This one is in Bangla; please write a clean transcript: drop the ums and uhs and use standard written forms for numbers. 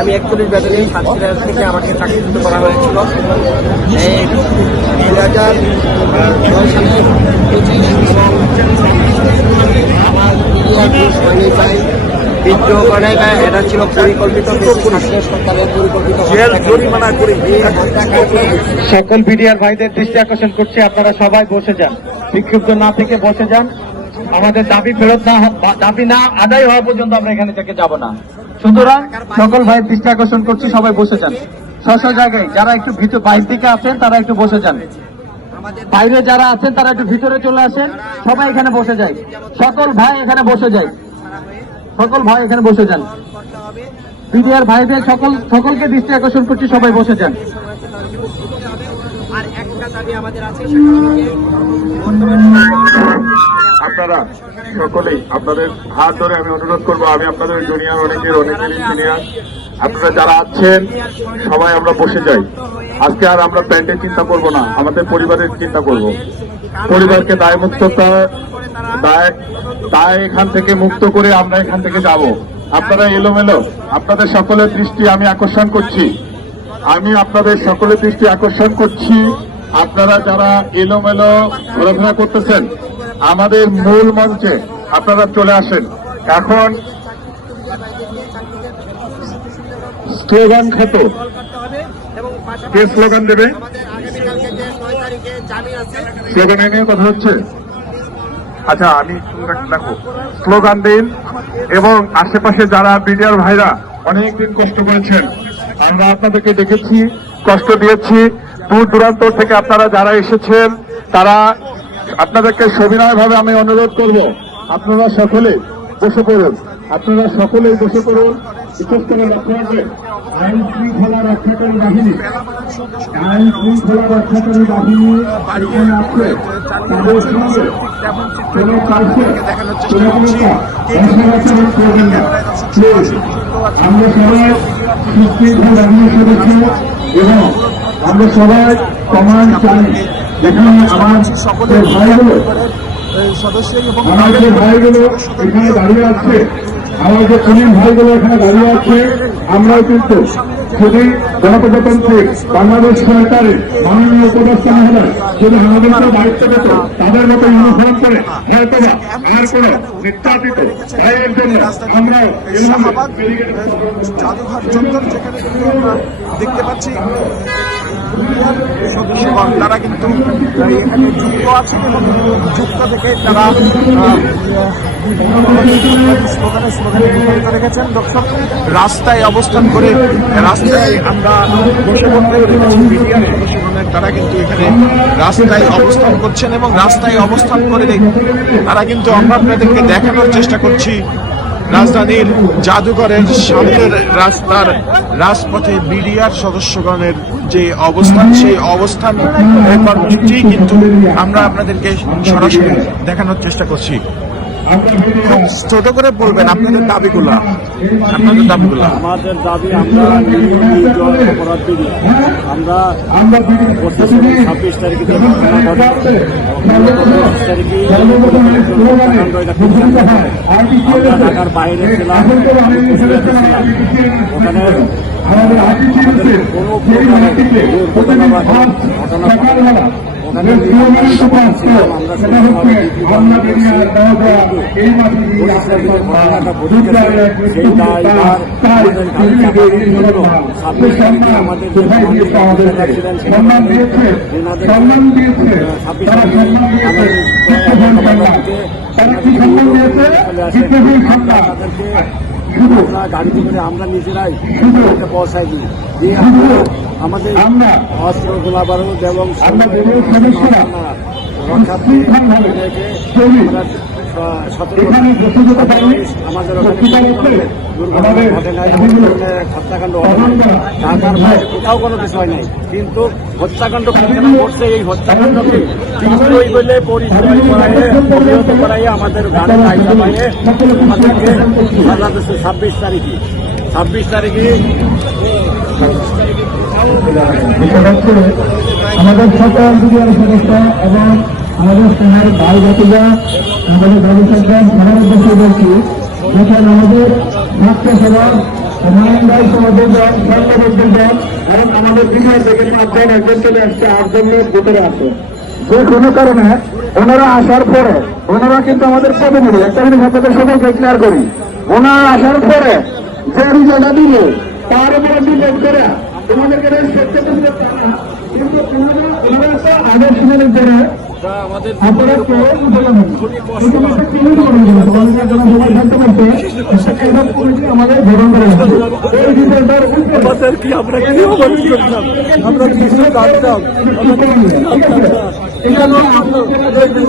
আমি 41 ব্যাটালিয়ন সাতক্ষীরা থেকে আমাকে চাকরিচ্যুত করা হয়েছিল 2006 সালে 25 এবং আমার ঘুষ হয়নি তাই বিদ্রোহ করে এটা ছিল পরিকল্পিত সরকারের পরিকল্পিত। সকল বিডিআর ভাইদের দৃষ্টি আকর্ষণ করছে, আপনারা সবাই বসে যান, বিক্ষুব্ধ না থেকে বসে যান। আমাদের দাবি ফেরত দাবি না আদায় হওয়া পর্যন্ত আমরা এখানে থেকে যাব না। সুতরাং সকল ভাইয়ের দৃষ্টি আকর্ষণ করছি, সবাই বসে যান স্ব জায়গায়। যারা একটু বাইরে দিকে আছেন তারা একটু বসে যান, বাইরে যারা আছেন তারা একটু ভিতরে চলে আসেন, সবাই এখানে বসে যায়। সকল ভাই এখানে বসে যায়, সকল ভাই এখানে বসে যান। বিডিআর ভাইদের সকলকে দৃষ্টি আকর্ষণ করছি, সবাই বসে যান। আর একটা দাবি আমাদের আছে, আপনারা সকলেই আপনাদের হাত ধরে আমি অনুরোধ করবো, আমি আপনাদের জুনিয়র অনেকেরই সিনিয়র, আপনারা যারা আছেন সবাই আমরা বসে যাই। আজকে আর আমরা প্যান্টের চিন্তা করব না, আমাদের পরিবারের চিন্তা করব। পরিবারকে দায় এখান থেকে মুক্ত করে আমরা এখান থেকে যাব। আপনারা এলোমেলো, আপনাদের সকলের দৃষ্টি আমি আকর্ষণ করছি, আপনারা যারা এলোমেলো ঘোরাফেরা করতেছেন আমাদের মূল মঞ্চে আপনারা চলে আসেন। এখন স্লোগান খ্যাত কে স্লোগান দেবে? স্লোগান নিয়ে কথা হচ্ছে। আচ্ছা, আমি দেখো স্লোগান দিন, এবং আশেপাশে যারা বিডিআর ভাইরা অনেকদিন কষ্ট করেছেন, আমরা আপনাদেরকে দেখেছি, কষ্ট দিয়েছি। দূর দূরান্ত থেকে আপনারা যারা এসেছেন তারা আপনাদেরকে সবিনয় ভাবে আমি অনুরোধ করব, আপনারা সকলেই বসে পড়ুন, বিশেষ করে লক্ষ্য রাখবেন আইন শৃঙ্খলা রক্ষাকারী বাহিনী এখানে আছে, তাদের সঙ্গে কোনো কালকে করবেন না। আমরা সবাই সুশৃঙ্খল বাহিনীর সদস্য এবং আমরা সবাই কমান্ড চাই। যেখানে আমাদের ভাইগুলো এখানে দাঁড়িয়ে আছে, আমার যে পুলিশ ভাইগুলো এখানে দাঁড়িয়ে আছে, আমরাও কিন্তু যদি গণপ্রজাতন্ত্রী বাংলাদেশ সরকারের মাননীয় উপদেষ্টা মহোদয় যদি আমাদেরকে দায়িত্ব পেত, তাদের মতো ইউনিফর্ম করে হয়তো বা আর কোনো নির্যাতিত ভাইয়ের জন্য আমরাও দেখতে পাচ্ছি এবং তারা কিন্তু এখানে যুক্ত আছেন এবং যুক্ত থেকে তারা স্লোগানে বিপরীত রেখেছেন। দর্শক, রাস্তায় অবস্থান করে রাস্তায় আমরা বসে পড়তে দেখেছি বিডিআর প্রশাসনের, তারা কিন্তু এখানে রাস্তায় অবস্থান করছেন এবং রাস্তায় অবস্থান করে তারা কিন্তু আমরা আপনাদেরকে দেখানোর চেষ্টা করছি রাজধানীর জাদুঘরের সামনের রাস্তার রাজপথে বিডিআর সদস্যগণের যে অবস্থান, সেই অবস্থান কর্মসূচি কিন্তু আমরা আপনাদেরকে সরাসরি দেখানোর চেষ্টা করছি। ছোট করে বলবেন আপনাদের দাবিগুলা। আমাদের দাবি, আমরা অপরাধ করি, আমরা 26 তারিখে 25 তারিখে আমরা ঢাকার বাইরে ছিলাম, ওখানে কোনো ঘটনা ওখানে গাড়িতে করে আমরা নিজেরাই পৌঁছাই দিই, আমাদের অস্ত্র গোলা বারুদ এবং আমাদের হত্যাকাণ্ড ঢাকার বাইরে কোথাও কোনো বিষয় নাই, কিন্তু হত্যাকাণ্ড করছে। এই হত্যাকাণ্ডকে বিদ্রোহী বলে পরিচয় পরিণত করাই আমাদের গাড়ি চাহিদা পাইয়ে আমাদেরকে 26 তারিখে আমাদের সকল বিডিআর সদস্য এবং আমাদের স্নেহের ভাই ভাতিজা, আমাদের গবেষকগণ ভারতবর্ষে বলছি, যখন আমাদের ছাত্র সমাজ হুমায়ুন ভাই সমাজের দল, স্বর্ণবর্ধন দল এবং আমাদের বিনয় থেকে 5 জন একজন চলে আসছে, 8 জন লোক ভিতরে আছে। যে কোনো কারণে ওনারা আসার পরে, ওনারা কিন্তু আমাদের প্রতিনিধি, একটা জিনিস আপনাদের সবাইকে ক্লিয়ার করি, ওনারা আসার পরে যে রিজাল্টটা দিল তার উপরে ডিপেন্ড করে তোমাদেরকে রেসপেক্ট করতে হবে না, কিন্তু ওনারা একটা আগের শুনে করে আপনারা কেউ আমাদের গ্রহণ করে এই রিজাল্টের আমাদের কি আমরা কি অবদান করলাম? আমরা কিছু কাটতাম, এখানে আপনাদের